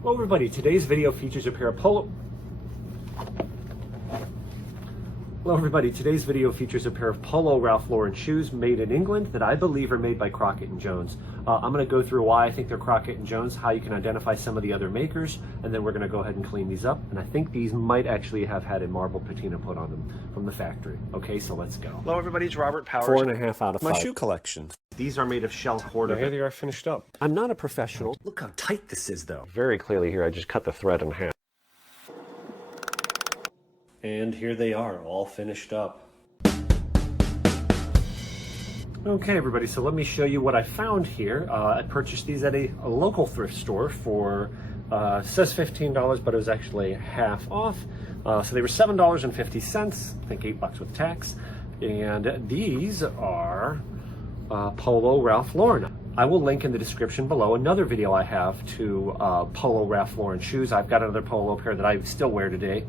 Hello everybody, today's video features a pair of Polo Ralph Lauren shoes made in England that I believe are made by Crockett Jones. I'm going to go through why I think they're Crockett Jones, how you can identify some of the other makers, and then we're going to go ahead and clean these up. And I think these might actually have had a marble patina put on them from the factory. Okay, so let's go. Hello everybody, it's Robert Powers. 4.5 out of 5. My shoe collection. These are made of shell cord. Here they are finished up. I'm not a professional. Look how tight this is though. Very clearly here, I just cut the thread in half. And here they are, all finished up. Okay everybody, so let me show you what I found here. I purchased these at a local thrift store for, says $15, but it was actually half off. So they were $7.50, I think $8 with tax. And these are Polo Ralph Lauren. I will link in the description below another video I have to Polo Ralph Lauren shoes. I've got another Polo pair that I still wear today.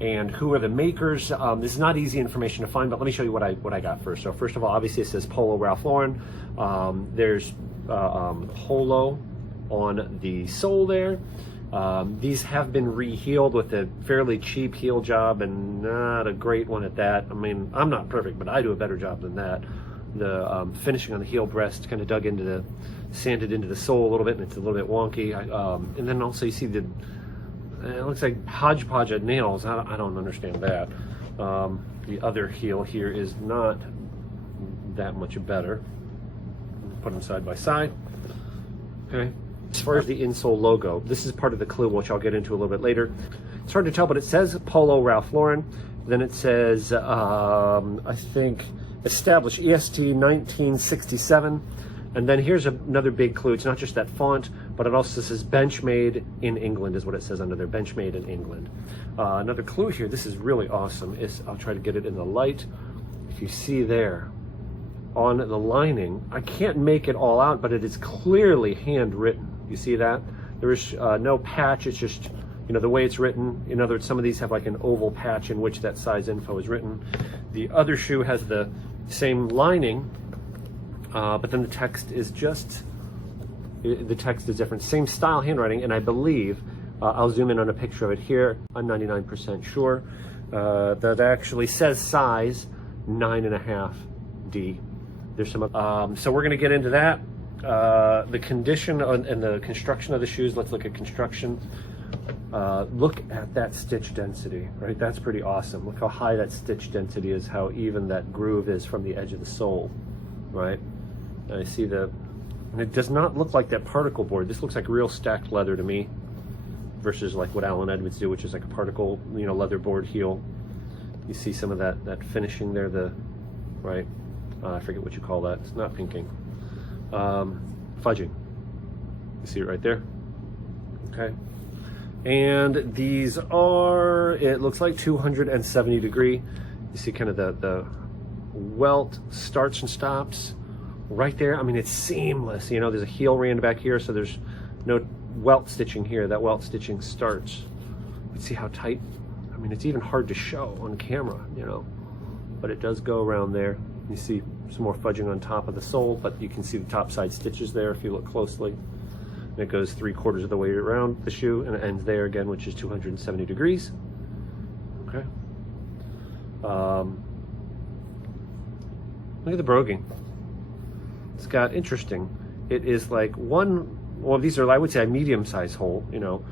And who are the makers? This is not easy information to find, but let me show you what I got first. So first of all, obviously it says Polo Ralph Lauren. There's Polo on the sole there. These have been re-heeled with a fairly cheap heel job and not a great one at that. I mean, I'm not perfect, but I do a better job than that. The finishing on the heel breast kind of dug into the, sanded into the sole a little bit, and it's a little bit wonky. And then also you see the, it looks like hodgepodge of nails. I don't understand that. The other heel here is not that much better. Put them side by side. Okay. As far as the insole logo, this is part of the clue, which I'll get into a little bit later. It's hard to tell, but it says Polo Ralph Lauren. Then it says, I think, established EST 1967. And then here's another big clue. It's not just that font, but it also says bench made in England is what it says under there, bench made in England. Another clue here, this is really awesome, is I'll try to get it in the light. If you see there on the lining, I can't make it all out, but it is clearly handwritten. You see that? There is no patch, it's just, you know, the way it's written. In other words, some of these have like an oval patch in which that size info is written. The other shoe has the same lining, but then the text is just, the text is different. Same style handwriting, and I believe, I'll zoom in on a picture of it here. I'm 99% sure that actually says size 9.5D. There's some, so we're gonna get into that. The condition and the construction of the shoes. Let's look at construction. Look at that stitch density, right? That's pretty awesome. Look how high that stitch density is, how even that groove is from the edge of the sole, right? And I see and it does not look like that particle board. This looks like real stacked leather to me, versus like what Allen Edwards do, which is like a particle, you know, leather board heel. You see some of that finishing there, right? I forget what you call that. It's not pinking. Fudging. You see it right there? Okay. And these are, it looks like 270 degree. You see kind of the welt starts and stops right there. I mean, it's seamless. You know, there's a heel rand back here, so there's no welt stitching here. That welt stitching starts. You see how tight? I mean, it's even hard to show on camera, you know, but it does go around there. You see some more fudging on top of the sole, but you can see the top side stitches there if you look closely. And it goes 3/4 of the way around the shoe, and it ends there again, which is 270 degrees. Okay. Look at the broguing. It's got interesting. It is like well, these are, I would say, a medium-sized hole, you know,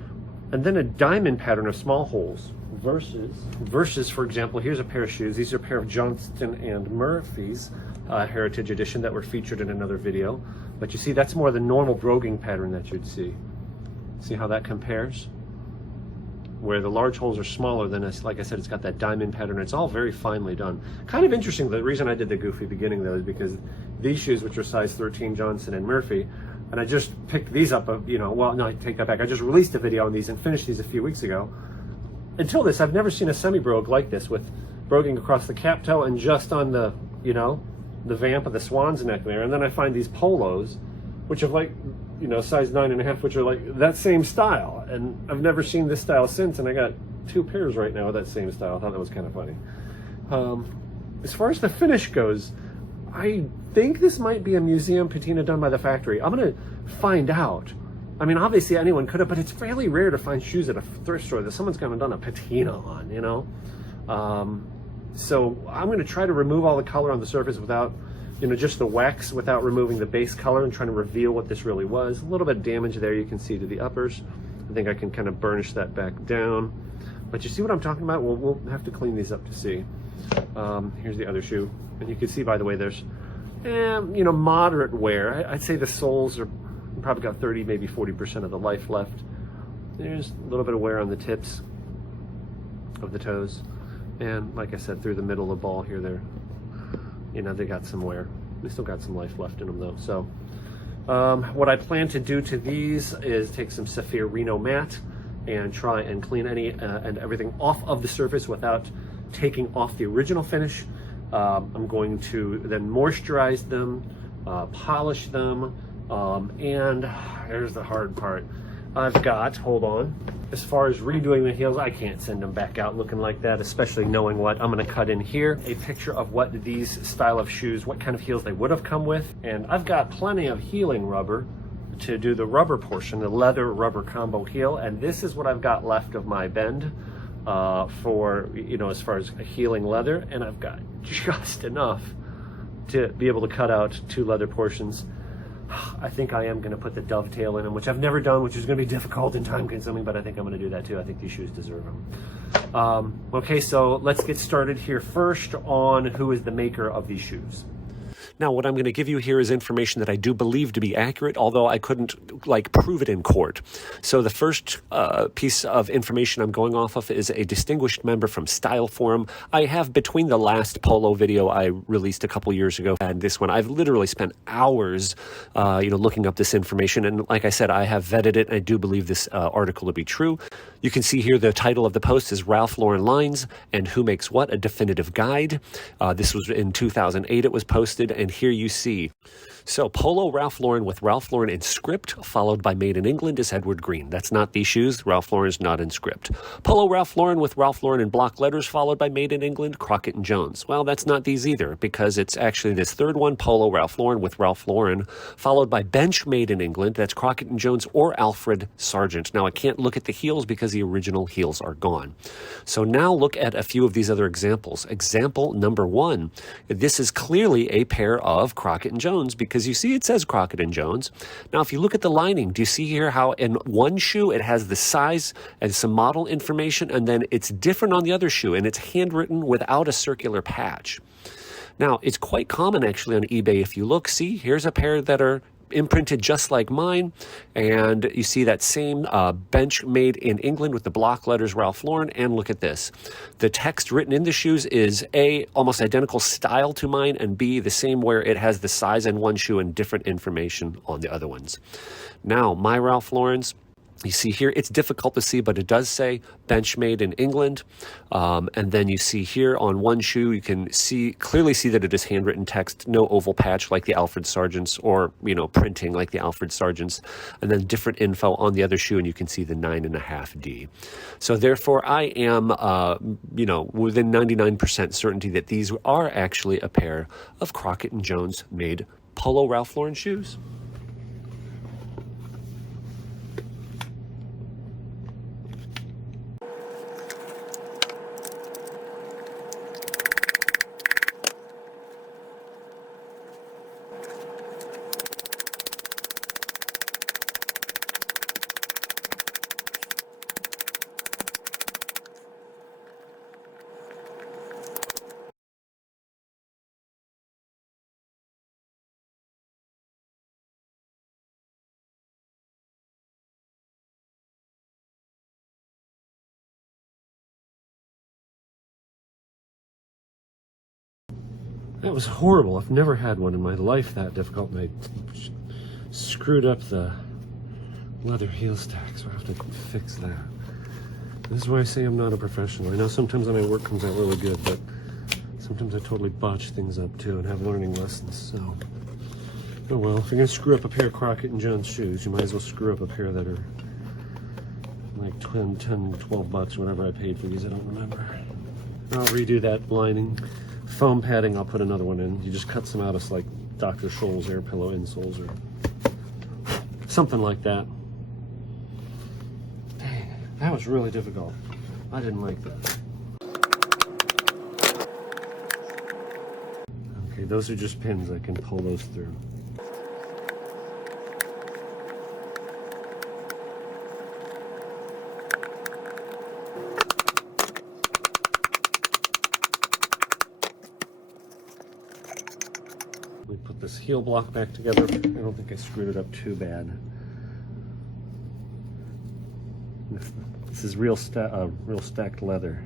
and then a diamond pattern of small holes. Versus, for example, here's a pair of shoes. These are a pair of Johnston and Murphy's Heritage Edition that were featured in another video. But you see, that's more the normal broguing pattern that you'd see. See how that compares? Where the large holes are smaller than this. Like I said, it's got that diamond pattern. It's all very finely done. Kind of interesting. The reason I did the goofy beginning though is because these shoes, which are size 13 Johnston and Murphy, and I just picked these up, you know, well, no, I take that back. I just released a video on these and finished these a few weeks ago. Until this, I've never seen a semi-brogue like this, with broguing across the cap toe and just on the, you know, the vamp of the swan's neck there. And then I find these polos, which are like, you know, size 9.5, which are like that same style. And I've never seen this style since, and I got 2 pairs right now of that same style. I thought that was kind of funny. As far as the finish goes, I think this might be a museum patina done by the factory. I'm gonna find out I mean, obviously anyone could have, but it's fairly rare to find shoes at a thrift store that someone's gone and done a patina on, you know? So I'm going to try to remove all the color on the surface without, you know, just the wax, without removing the base color, and trying to reveal what this really was. A little bit of damage there you can see to the uppers. I think I can kind of burnish that back down. But you see what I'm talking about? We'll have to clean these up to see. Here's the other shoe. And you can see, by the way, there's, you know, moderate wear. I'd say the soles are probably got 30, maybe 40% of the life left. There's a little bit of wear on the tips of the toes. And like I said, through the middle of the ball here, you know, they got some wear. They still got some life left in them though. So what I plan to do to these is take some Saphir Reno matte and try and clean any and everything off of the surface without taking off the original finish. I'm going to then moisturize them, polish them, and here's the hard part. I've got, hold on, as far as redoing the heels, I can't send them back out looking like that, especially knowing what I'm going to cut in here. A picture of what these style of shoes, what kind of heels they would have come with. And I've got plenty of healing rubber to do the rubber portion, the leather rubber combo heel. And this is what I've got left of my bend for, you know, as far as healing leather. And I've got just enough to be able to cut out 2 leather portions. I think I am going to put the dovetail in them, which I've never done, which is going to be difficult and time consuming, but I think I'm going to do that too. I think these shoes deserve them. Okay, so let's get started here first on who is the maker of these shoes. Now, what I'm going to give you here is information that I do believe to be accurate, although I couldn't prove it in court. So the first piece of information I'm going off of is a distinguished member from Style Forum. I have, between the last Polo video I released a couple years ago and this one, I've literally spent hours, looking up this information. And like I said, I have vetted it. And I do believe this article to be true. You can see here the title of the post is Ralph Lauren Lines and Who Makes What, a Definitive Guide. This was in 2008 it was posted, and here you see. So Polo Ralph Lauren with Ralph Lauren in script, followed by Made in England is Edward Green. That's not these shoes. Ralph Lauren is not in script. Polo Ralph Lauren with Ralph Lauren in block letters, followed by Made in England, Crockett Jones. Well, that's not these either, because it's actually this third one, Polo Ralph Lauren with Ralph Lauren, followed by Bench Made in England. That's Crockett Jones or Alfred Sargent. Now, I can't look at the heels because the original heels are gone. So now look at a few of these other examples. Example number 1. This is clearly a pair of Crockett Jones because you see it says Crockett Jones. Now, if you look at the lining, do you see here how in one shoe it has the size and some model information, and then it's different on the other shoe, and it's handwritten without a circular patch. Now, it's quite common actually on eBay. If you look, see, here's a pair that are imprinted just like mine, and you see that same Bench Made in England with the block letters Ralph Lauren, and look at this. The text written in the shoes is A, almost identical style to mine, and B, the same where it has the size in one shoe and different information on the other ones. Now, my Ralph Lauren's, you see here, it's difficult to see, but it does say Bench Made in England. And then you see here on one shoe, you can clearly see that it is handwritten text, no oval patch like the Alfred Sargents, or, printing like the Alfred Sargents, and then different info on the other shoe, and you can see the 9.5D. So therefore, I am, within 99% certainty that these are actually a pair of Crockett Jones made Polo Ralph Lauren shoes. That was horrible. I've never had one in my life that difficult, and I screwed up the leather heel stack, so I have to fix that. This is why I say I'm not a professional. I know sometimes my work comes out really good, but sometimes I totally botch things up too and have learning lessons, so. Oh well, if you're gonna screw up a pair of Crockett Jones shoes, you might as well screw up a pair that are like 10, 12 bucks, whatever I paid for these, I don't remember. I'll redo that lining. Foam padding, I'll put another one in. You just cut some out of like Dr. Scholl's air pillow insoles or something like that. That was really difficult. I didn't like that. Okay, those are just pins. I can pull those through. We put this heel block back together. I don't think I screwed it up too bad. This is real stacked leather.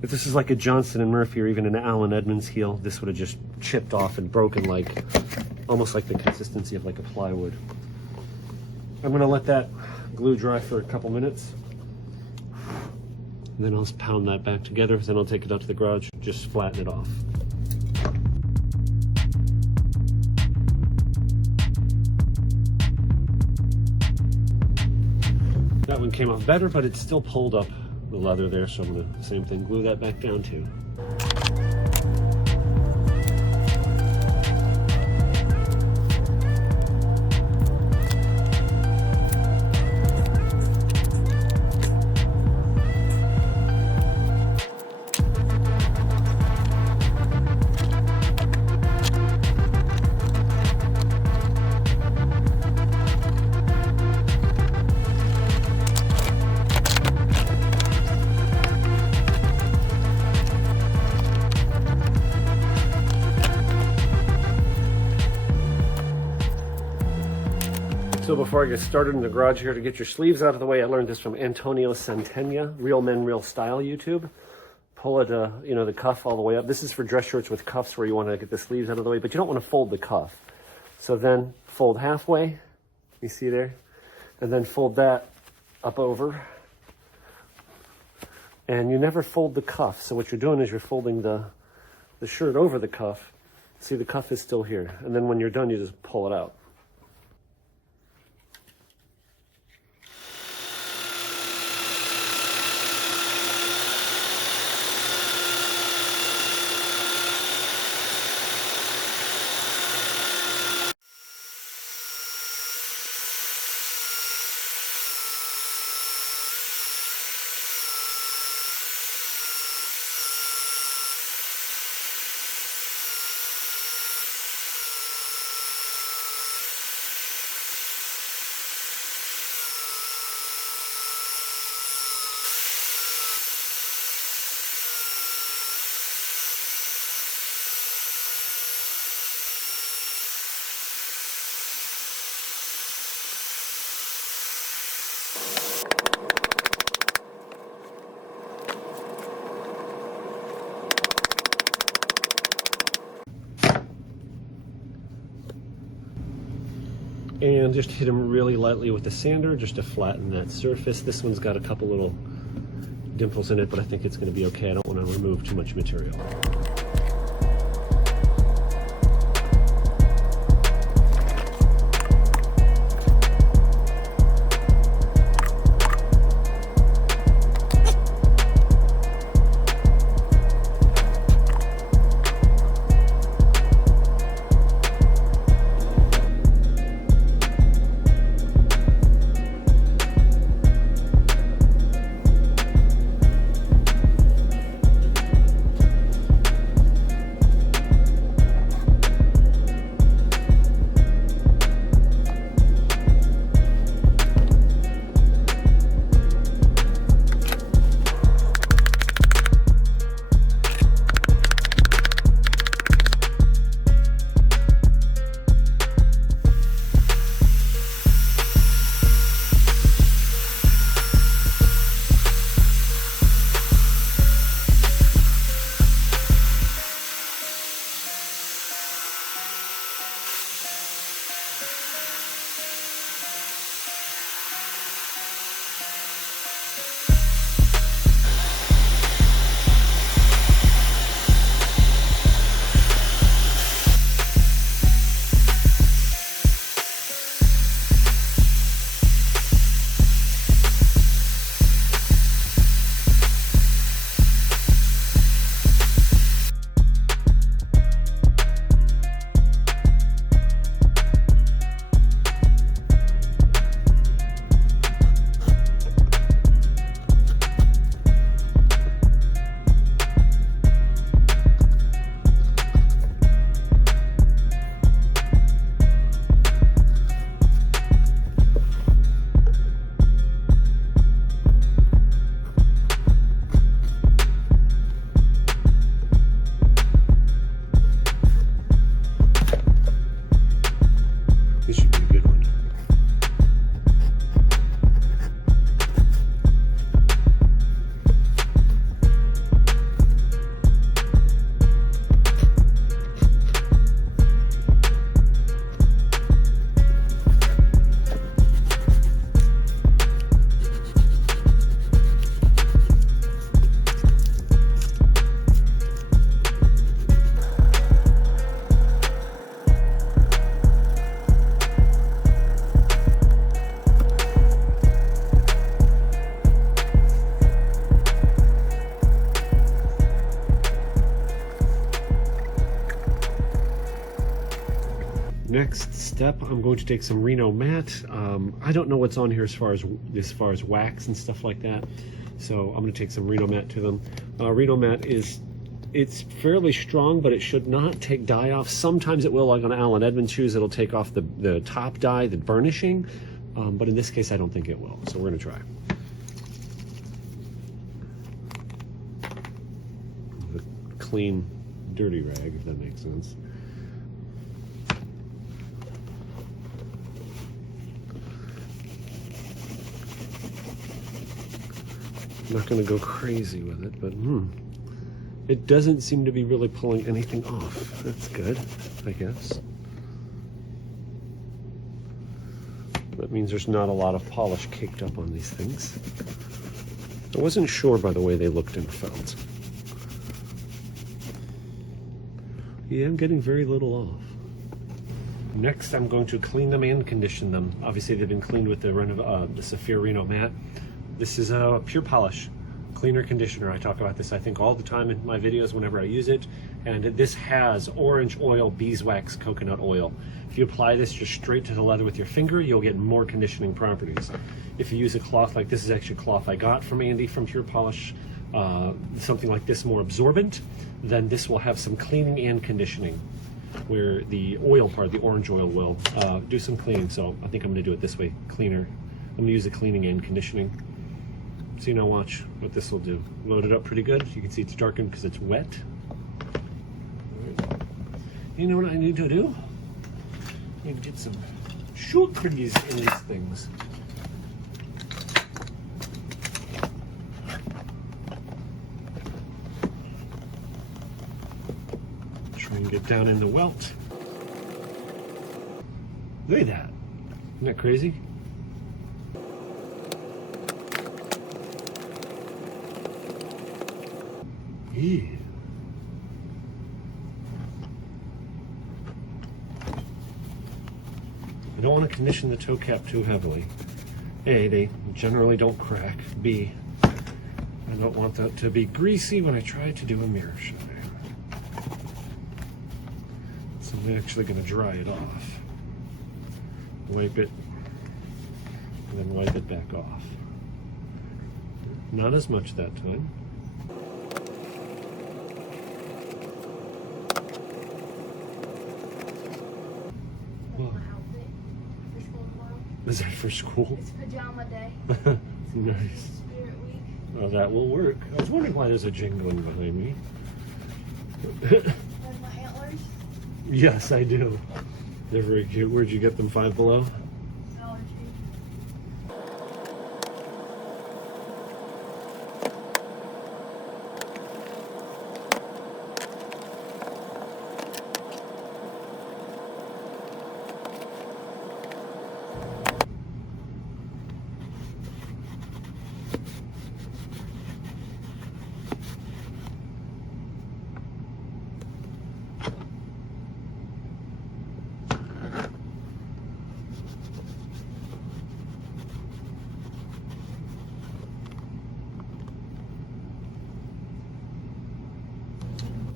If this is like a Johnson & Murphy or even an Allen Edmonds heel, this would have just chipped off and broken, like almost like the consistency of like a plywood. I'm gonna let that glue dry for a couple minutes. And then I'll just pound that back together. Then I'll take it out to the garage, just flatten it off. That one came off better, but it still pulled up the leather there, so I'm gonna, same thing, glue that back down too. So before I get started in the garage here, to get your sleeves out of the way, I learned this from Antonio Santena, Real Men, Real Style YouTube. Pull it, the cuff all the way up. This is for dress shirts with cuffs where you want to get the sleeves out of the way, but you don't want to fold the cuff. So then fold halfway, you see there? And then fold that up over. And you never fold the cuff. So what you're doing is you're folding the shirt over the cuff. See, the cuff is still here. And then when you're done, you just pull it out. And just hit them really lightly with the sander just to flatten that surface. This one's got a couple little dimples in it, but I think it's going to be okay. I don't want to remove too much material. next step, I'm going to take some Reno matte. I don't know what's on here as far as wax and stuff like that, so I'm going to take some Reno matte to them. Reno matte it's fairly strong, but it should not take dye off. Sometimes it will, like on Allen Edmonds shoes, it'll take off the top dye, the burnishing, but in this case I don't think it will, so we're going to try. A clean, dirty rag, if that makes sense. I'm not going to go crazy with it, but it doesn't seem to be really pulling anything off. That's good, I guess. That means there's not a lot of polish caked up on these things. I wasn't sure by the way they looked and felt. Yeah, I'm getting very little off. Next, I'm going to clean them and condition them. Obviously, they've been cleaned with the Saphir Reno matte. This is a pure polish cleaner conditioner. I talk about this, I think, all the time in my videos whenever I use it. And this has orange oil, beeswax, coconut oil. If you apply this just straight to the leather with your finger, you'll get more conditioning properties. If you use a cloth like this, is actually a cloth I got from Andy from Pure Polish, something like this more absorbent, then this will have some cleaning and conditioning, where the oil part, the orange oil, will do some cleaning. So I think I'm going to do it this way, cleaner. I'm going to use the cleaning and conditioning. So now watch what this will do. Load it up pretty good. You can see it's darkened because it's wet. You know what I need to do? I need to get some sugar's in these things. Try and get down in the welt. Look at that. Isn't that crazy? Yeah. I don't want to condition the toe cap too heavily. A, they generally don't crack. B, I don't want that to be greasy when I try to do a mirror shine. So I'm actually going to dry it off. Wipe it, and then wipe it back off. Not as much that time. Is that for school? It's pajama day. Nice. Spirit week. Well, that will work. I was wondering why there's a jingling behind me. Like my antlers. Yes, I do. They're very cute. Where'd you get them? Five Below? Dollar Tree.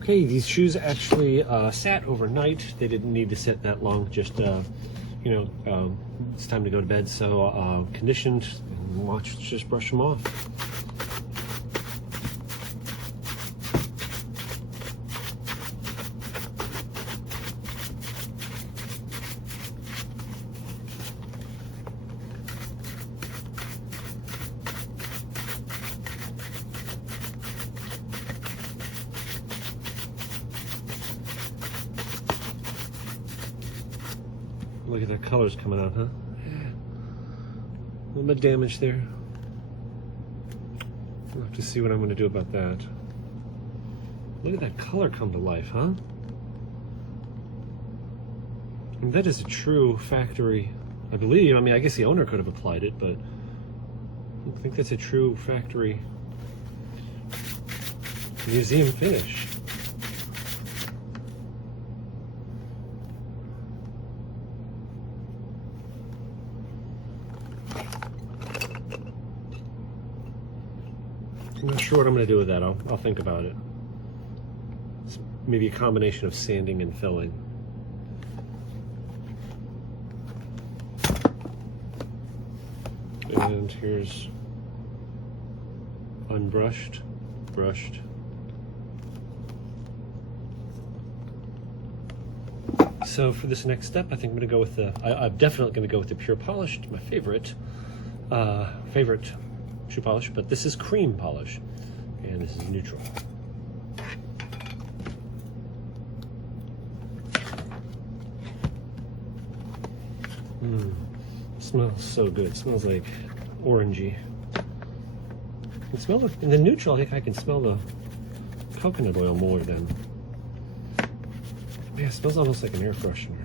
Okay, these shoes actually sat overnight. They didn't need to sit that long. Just, it's time to go to bed. So conditioned, and watch, let's just brush them off. Look at that colors coming out, huh? A little bit of damage there. We'll have to see what I'm going to do about that. Look at that color come to life, huh? And that is a true factory, I believe. I mean, I guess the owner could have applied it, but I think that's a true factory museum finish. I'm not sure what I'm going to do with that. I'll think about it. It's maybe a combination of sanding and filling. And here's unbrushed, brushed. So for this next step, I think I'm going to go with the, I'm definitely going to go with the pure polished, my favorite shoe polish, but this is cream polish, and this is neutral. Smells so good. It smells like orangey. I can smell it in the neutral. I think I can smell the coconut oil more than. Yeah, it smells almost like an air freshener.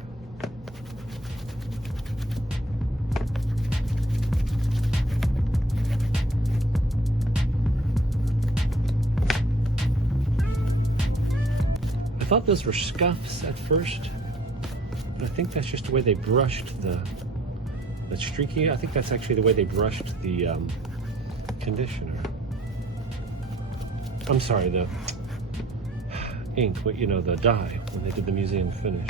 I thought those were scuffs at first, but I think that's just the way they brushed the streaky. I think that's actually the way they brushed the conditioner. I'm sorry, the ink, you know, the dye, when they did the museum finish.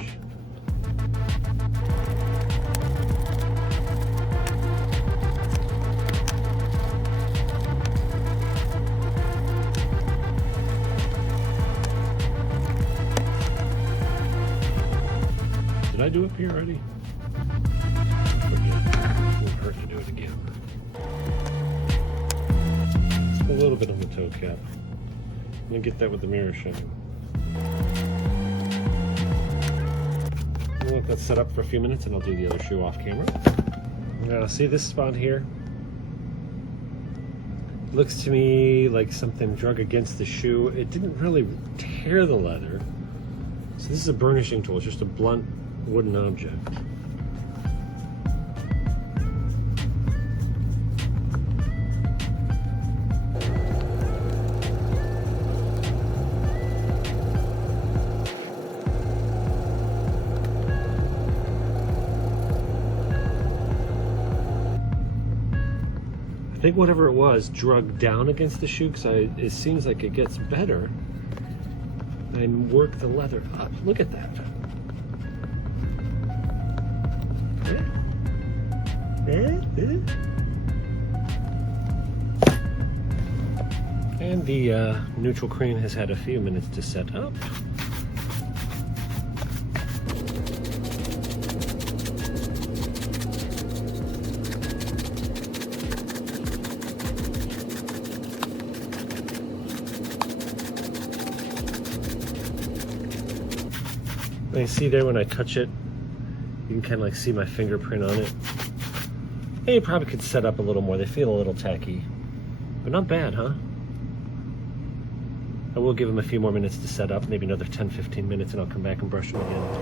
Did I do up here already? Won't hurt to do it again. A little bit on the toe cap. I'm gonna get that with the mirror shining. I'll let that set up for a few minutes and I'll do the other shoe off camera. Now see this spot here? Looks to me like something drug against the shoe. It didn't really tear the leather. So this is a burnishing tool, it's just a blunt wooden object. I think whatever it was drug down against the shoe, because it seems like it gets better. I work the leather up. Look at that. And the neutral cream has had a few minutes to set up. And you see there when I touch it, you can kind of like see my fingerprint on it. And you probably could set up a little more. They feel a little tacky, but not bad, huh? I will give them a few more minutes to set up, maybe another 10-15 minutes, and I'll come back and brush them again.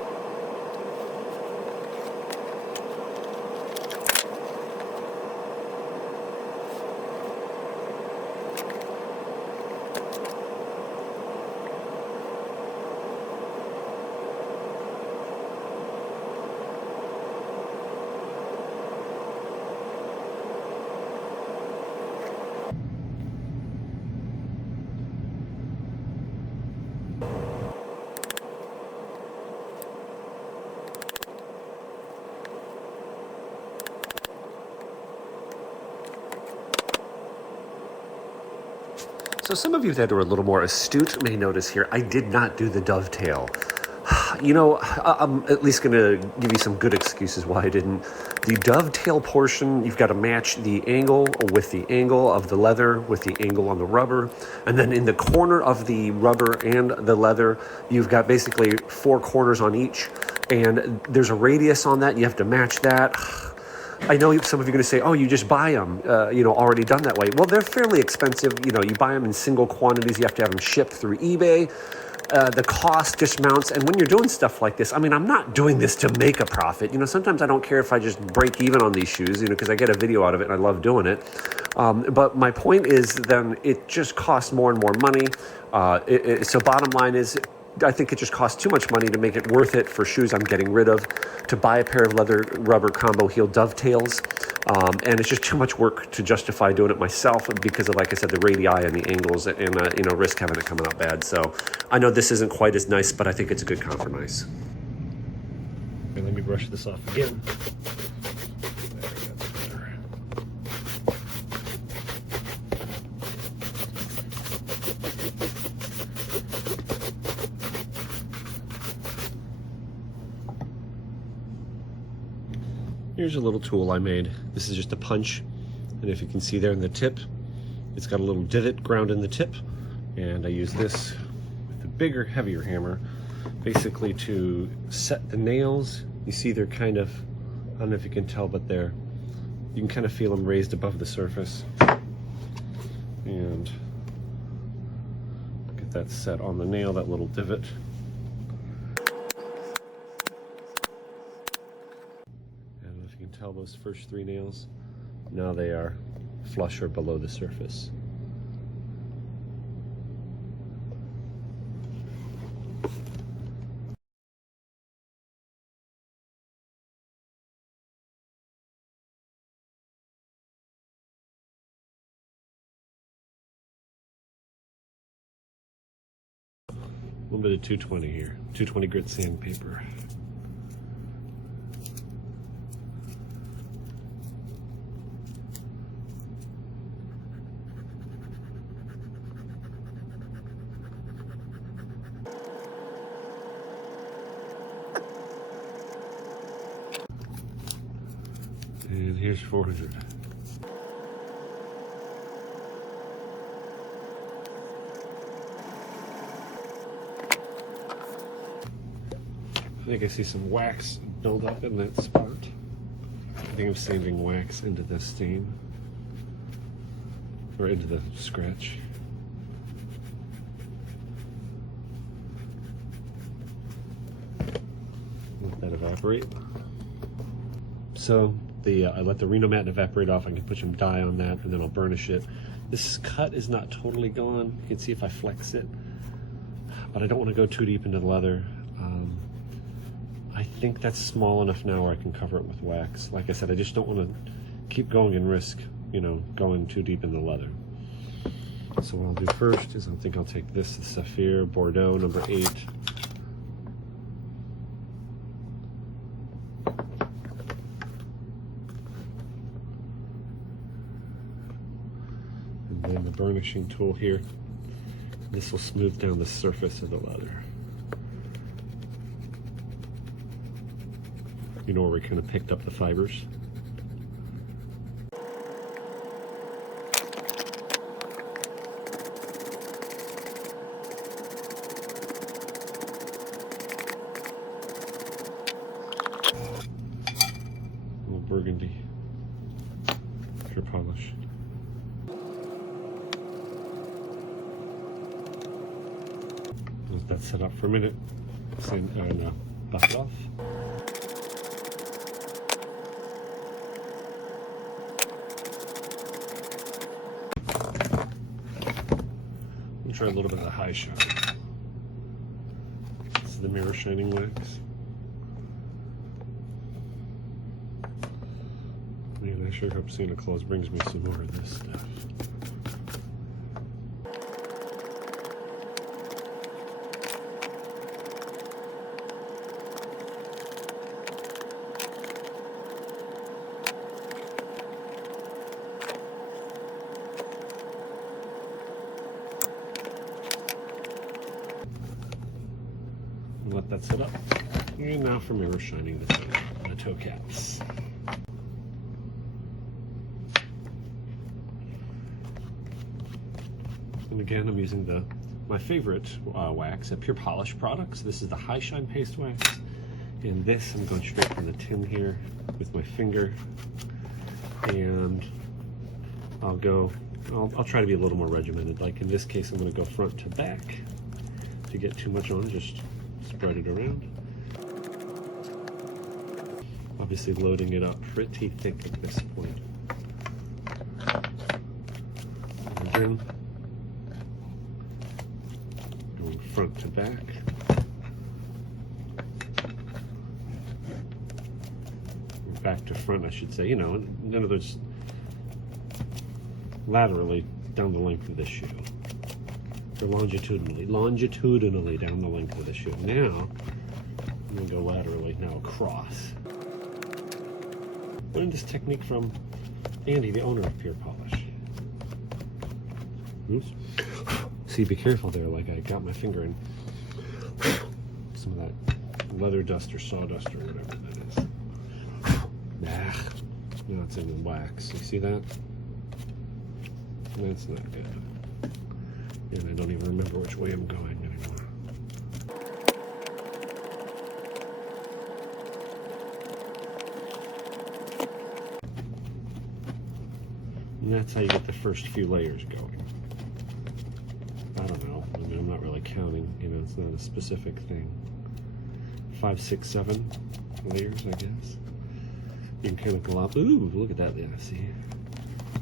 So some of you that are a little more astute may notice here, I did not do the dovetail. You know, I'm at least going to give you some good excuses why I didn't. The dovetail portion, you've got to match the angle with the angle of the leather with the angle on the rubber. And then in the corner of the rubber and the leather, you've got basically 4 corners on each. And there's a radius on that, and you have to match that. I know some of you are going to say, oh, you just buy them, already done that way. Well, they're fairly expensive. You know, you buy them in single quantities. You have to have them shipped through eBay. The cost dismounts. And when you're doing stuff like this, I mean, I'm not doing this to make a profit. You know, sometimes I don't care if I just break even on these shoes, you know, because I get a video out of it and I love doing it. But my point is then it just costs more and more money. So bottom line is, I think it just costs too much money to make it worth it for shoes I'm getting rid of, to buy a pair of leather rubber combo heel dovetails. And it's just too much work to justify doing it myself because of, like I said, the radii and the angles and, risk having it coming out bad. So I know this isn't quite as nice, but I think it's a good compromise. Okay, let me brush this off again. There we go. Here's a little tool I made. This is just a punch, and if you can see there in the tip, it's got a little divot ground in the tip, and I use this with a bigger, heavier hammer, basically to set the nails. You see they're kind of, I don't know if you can tell, but you can kind of feel them raised above the surface. And get that set on the nail, that little divot. You can tell those first 3 nails, now they are flush or below the surface. A little bit of 220 here, 220 grit sandpaper. And here's 400. I think I see some wax build up in that spot. I think I'm sanding wax into the stain, or into the scratch. Let that evaporate. So I let the Reno mat evaporate off. I can put some dye on that, and then I'll burnish it. This cut is not totally gone. You can see if I flex it, but I don't want to go too deep into the leather. I think that's small enough now where I can cover it with wax. Like I said, I just don't want to keep going and risk, going too deep in the leather. So what I'll do first is I'll take this, the Saphir Bordeaux number 8. And then the burnishing tool here. This will smooth down the surface of the leather. Where we kind of picked up the fibers. A little burgundy pure polish. Let that set up for a minute. Buff it off. Try a little bit of the high shine. This is the mirror shining wax. Man, I sure hope Santa Claus brings me some more of this stuff. Let that sit up. And now for mirror shining the toe caps. And again, I'm using my favorite wax at Pure Polish Products. This is the High Shine Paste Wax. And this, I'm going straight from the tin here with my finger. And I'll try to be a little more regimented. Like in this case, I'm going to go front to back. If you get too much on, just spread it around. Obviously loading it up pretty thick at this point. And again, going front to back. Or back to front, I should say. In other words, laterally down the length of the shoe. Or longitudinally down the length of the shoe. Now, I'm going to go laterally, now across. Learned this technique from Andy, the owner of Pure Polish. Oops. See, be careful there, like I got my finger in some of that leather dust or sawdust or whatever that is. Nah, now it's in the wax. You see that? That's not good. And I don't even remember which way I'm going anymore. And that's how you get the first few layers going. I don't know. I mean, I'm not really counting. You know, it's not a specific thing. 5, 6, 7 layers, I guess. You can kind of go up. Ooh, look at that. Yeah, see?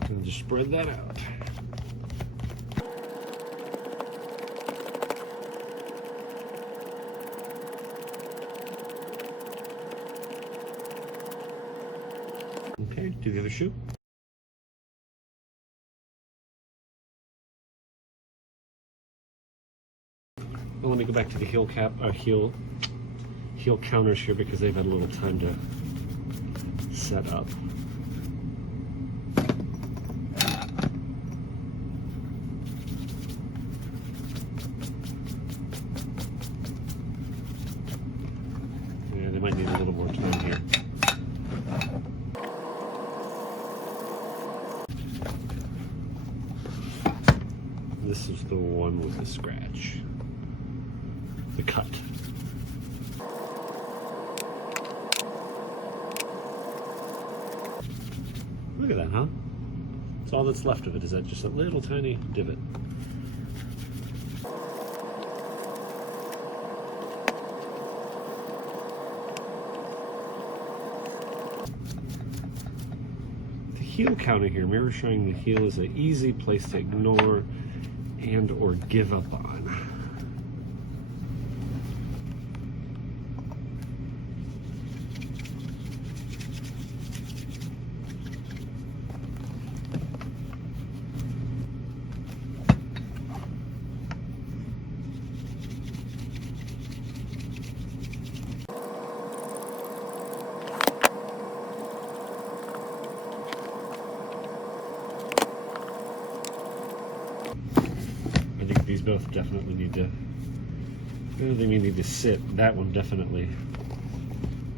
And just spread that out. Okay, do the other shoe. Well, let me go back to the heel counters here because they've had a little time to set up. Yeah, they might need a little more time here. This is the one with the scratch. The cut. Look at that, huh? That's all that's left of it, is that just a little tiny divot. The heel counter here, mirror showing the heel is an easy place to ignore and or give up on. These both definitely need to, they may need to sit. That one definitely,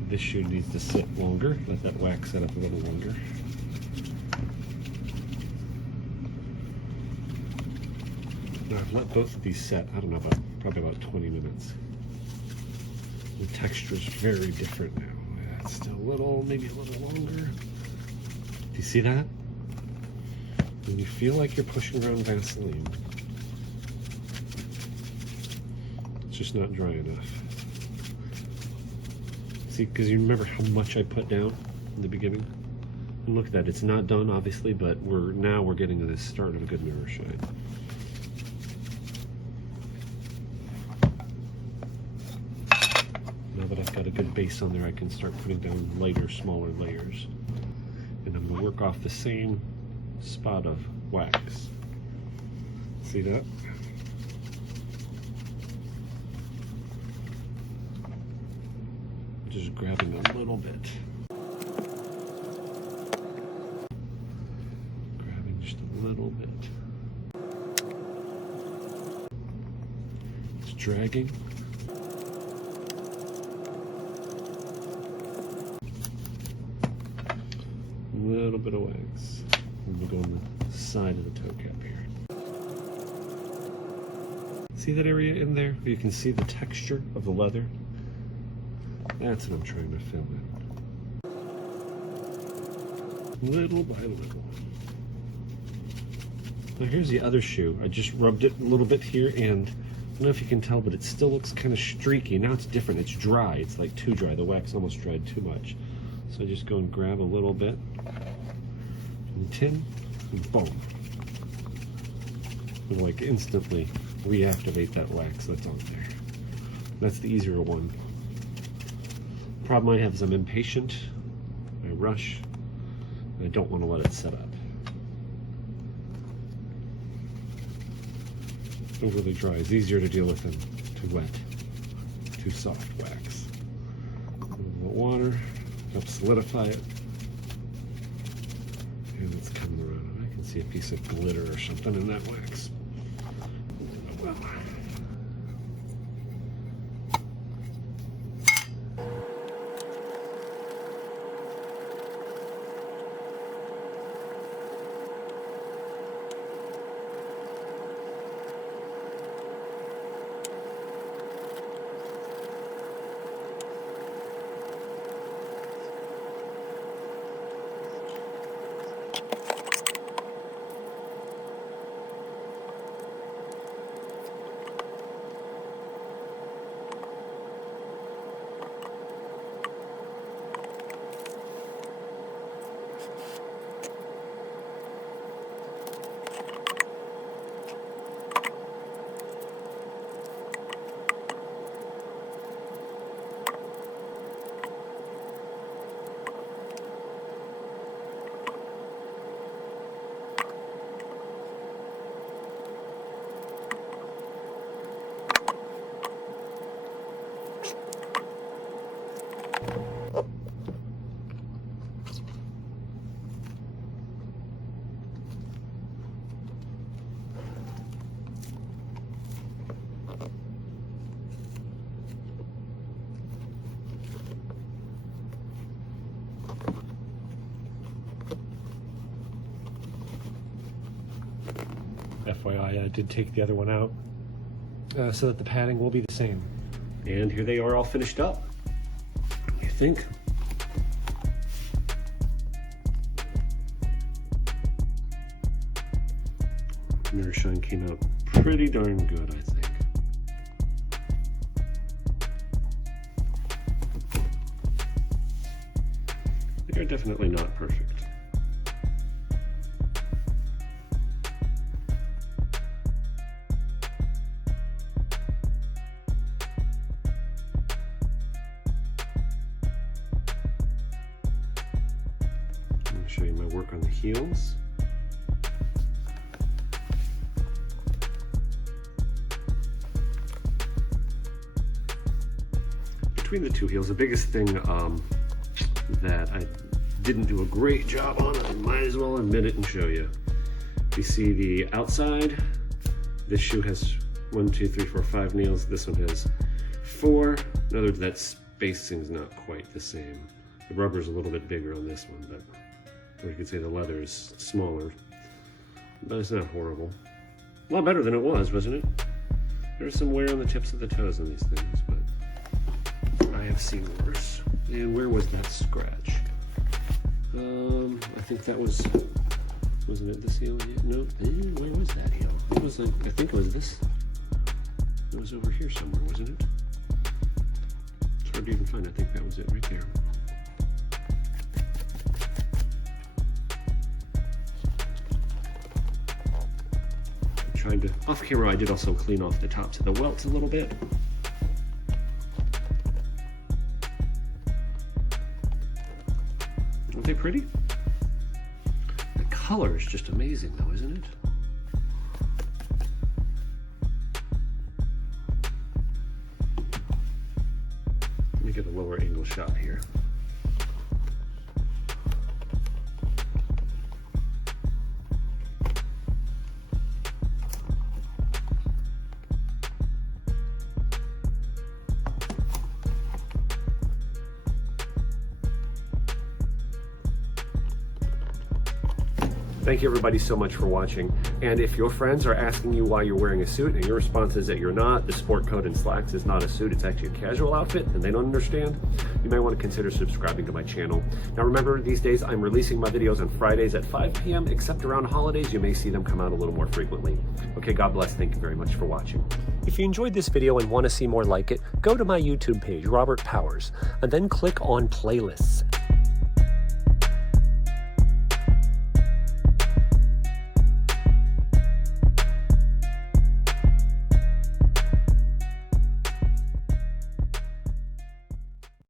this shoe needs to sit longer. Let that wax set up a little longer. Now I've let both of these set, I don't know, probably about 20 minutes. The texture is very different now. It's still a little, maybe a little longer. Do you see that? When you feel like you're pushing around Vaseline, it's just not dry enough. See, because you remember how much I put down in the beginning? And look at that, it's not done obviously, but now we're getting to the start of a good mirror shine. Now that I've got a good base on there, I can start putting down lighter, smaller layers. And I'm gonna work off the same spot of wax. See that? Just grabbing a little bit. Grabbing just a little bit. It's dragging. A little bit of wax. And we'll go on the side of the toe cap here. See that area in there? You can see the texture of the leather. That's what I'm trying to film in. Little by little. Now here's the other shoe. I just rubbed it a little bit here, and I don't know if you can tell, but it still looks kind of streaky. Now it's different. It's dry. It's like too dry. The wax almost dried too much. So I just go and grab a little bit from the tin, and boom. And like instantly reactivate that wax that's on there. That's the easier one. Problem I have is I'm impatient, I rush, and I don't want to let it set up. Overly dry is easier to deal with than too wet, too soft wax. A little bit of water helps solidify it, and it's coming around. I can see a piece of glitter or something in that wax. Oh well. FYI, I did take the other one out so that the padding will be the same. And here they are all finished up. What do you think? Mirror shine came out pretty darn good, I think. They're definitely not perfect. Let me show you my work on the heels. Between the two heels, the biggest thing that I didn't do a great job on, I might as well admit it and show you. You see the outside, this shoe has 1, 2, 3, 4, 5 nails. This one has 4. In other words, that spacing is not quite the same. The rubber is a little bit bigger on this one, but or you could say the leather is smaller, but it's not horrible. A lot better than it was, wasn't it? There's some wear on the tips of the toes on these things, but I have seen worse. And where was that scratch? I think that wasn't it this heel yet? No, where was that heel? It was like, I think it was this. It was over here somewhere, wasn't it? It's hard to even find. I think that was it right there. I'm trying to, off camera I did also clean off the tops of the welts a little bit. Aren't they pretty? The color is just amazing though, isn't it? Let me get a lower angle shot here. Thank you everybody so much for watching. And if your friends are asking you why you're wearing a suit and your response is that you're not, the sport coat and slacks is not a suit, it's actually a casual outfit, and they don't understand, you may want to consider subscribing to my channel. Now remember, these days I'm releasing my videos on Fridays at 5 p.m. except around holidays you may see them come out a little more frequently. Okay, God bless, thank you very much for watching. If you enjoyed this video and want to see more like it, go to my YouTube page, Robert Powers, and then click on playlists.